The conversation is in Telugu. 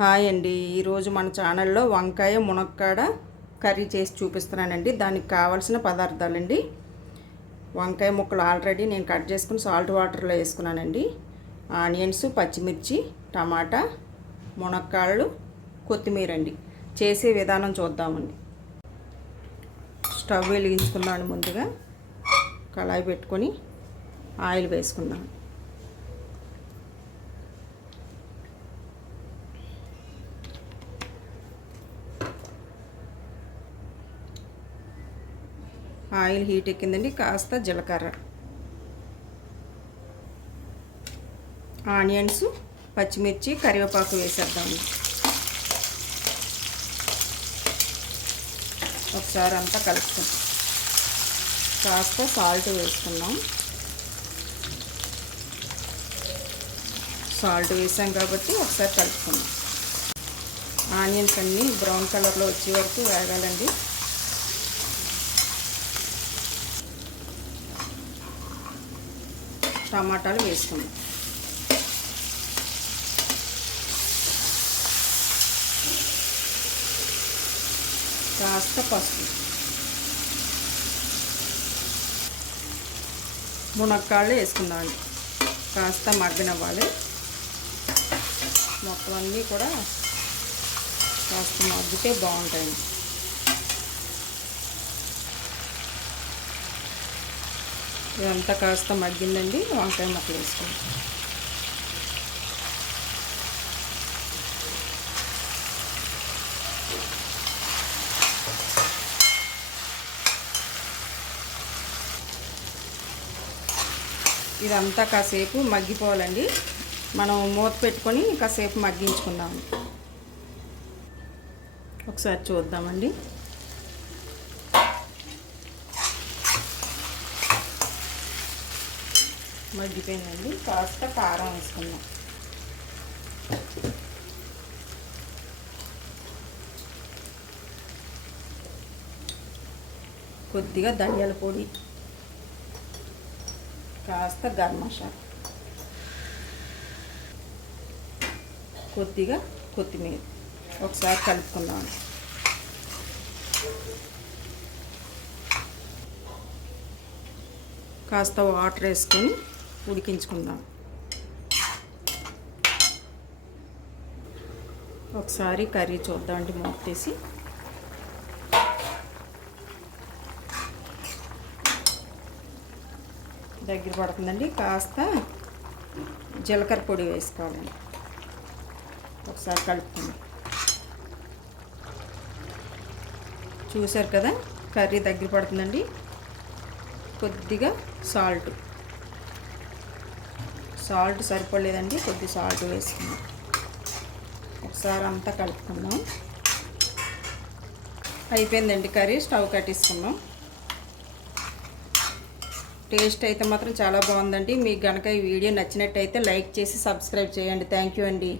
హాయ్ అండి. ఈరోజు మన ఛానల్లో వంకాయ మునక్కాడ కర్రీ చేసి చూపిస్తున్నానండి. దానికి కావాల్సిన పదార్థాలండి. వంకాయ ముక్కలు ఆల్రెడీ నేను కట్ చేసుకుని సాల్ట్ వాటర్లో వేసుకున్నానండి. ఆనియన్స్, పచ్చిమిర్చి, టమాటా, మునక్కాడలు, కొత్తిమీర అండి. చేసే విధానం చూద్దామండి. స్టవ్ వెలిగించుకున్నాను. ముందుగా కళాయి పెట్టుకొని ఆయిల్ వేసుకున్నాను. ఆయిల్ హీట్ ఎక్కిందండి. కాస్త జీలకర్ర, ఆనియన్స్, పచ్చిమిర్చి, కరివేపాకు వేసేద్దాము. ఒకసారి అంతా కలుపుకుందాం. కాస్త సాల్ట్ వేసుకున్నాం. సాల్ట్ వేసాం కాబట్టి ఒకసారి కలుపుకుందాం. ఆనియన్స్ అన్నీ బ్రౌన్ కలర్లో వచ్చే వరకు వేగాలండి. టమాటాలు వేసుకుందాం. కాస్త పసుపు, మునక్కాళ్ళు వేసుకుందామండి. కాస్త మగ్గనివ్వాలి. మొత్తం అన్నీ కూడా కాస్త మగ్గితే బాగుంటాయండి. ఇదంతా కాస్త మగ్గిందండి. వంకాయ ముక్కలు వేసుకోండి. ఇదంతా కాసేపు మగ్గిపోవాలండి. మనం మూత పెట్టుకొని కాసేపు మగ్గించుకుందాము. ఒకసారి చూద్దామండి. మగ్గిపోయిందండి. కాస్త కారం వేసుకుందాం. కొద్దిగా ధనియాల పొడి, కాస్త గరం మసాలా, కొద్దిగా కొత్తిమీర. ఒకసారి కలుపుకుందాం. కాస్త వాటర్ వేసుకొని ఉడికించుకుందాం. ఒకసారి కర్రీ చూద్దామండి. మూత తీసి దగ్గర పడుతుందండి. కాస్త జీలకర్ర పొడి వేసుకోవాలండి. ఒకసారి కలుపుకుందాం. చూసారు కదా, కర్రీ దగ్గర పడుతుందండి. కొద్దిగా సాల్ట్ సరిపోలేదండి. కొద్దిగా సాల్ట్ వేసుకుందాం. ఒకసారి అంతా కలుపుకుందాం. అయిపోయిందండి కర్రీ. స్టవ్ కట్టేసుకుందాం. టేస్ట్ అయితే మాత్రం చాలా బాగుందండి. మీకు కనుక ఈ వీడియో నచ్చినట్టయితే లైక్ చేసి సబ్స్క్రైబ్ చేయండి. థ్యాంక్ యూ అండి.